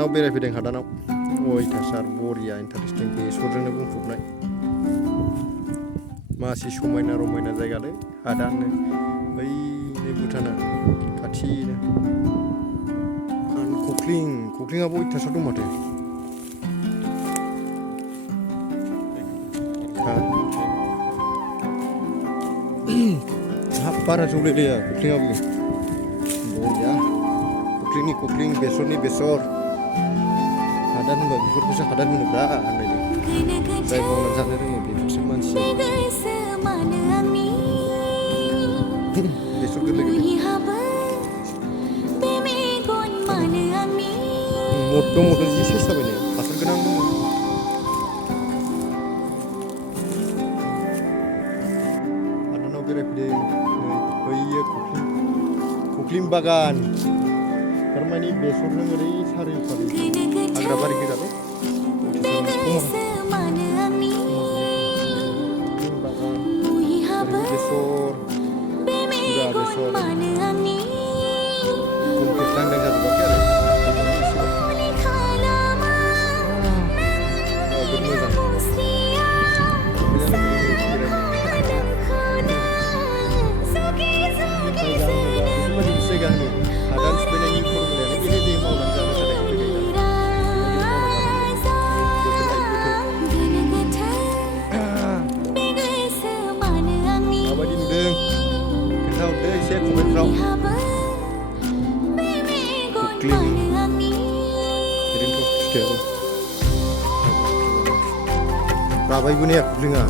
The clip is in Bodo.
हादानाव बेरायफैदों हादानाव अयथासार बरिया इन्टारेस्टिं बेसरजोंनो बुंफबनाय मासि समायना रमायना जायगालै हादाननो बैनो भुटाना खाथिनो खख्लिंआबो अयथासार दं माथो हाब बारा जौलायलाया खख्लिंआबो बरिया खख्लिं बेसरनि बेसर हादान होनबा बेफोरखौसो हादान होनोब्रा होनलायदों जाय मावनानै जानो रोङो बेफोरसो मानसि बेसर गोरलै मद जि सेस जाबाय ने हासार गोनां हादानाव बेरायफैदों बैयो खख्लिं बागान थारमानि बेसरजों ओरै सारिय'फाले हाग्राबारि गोजालै बेसर कमप्लिट लांदां जाजोबाखै आरो जायगा होनो हादान सिफायनायनि फर्मुलायानो बेनो जे मावनानै जानो थाखाय माबायदि नुदों खोन्थाहरदो एसे कमेन्टफ्राव ओरैनोथ' फिथाइयाबो राबायबो ने खख्लिङा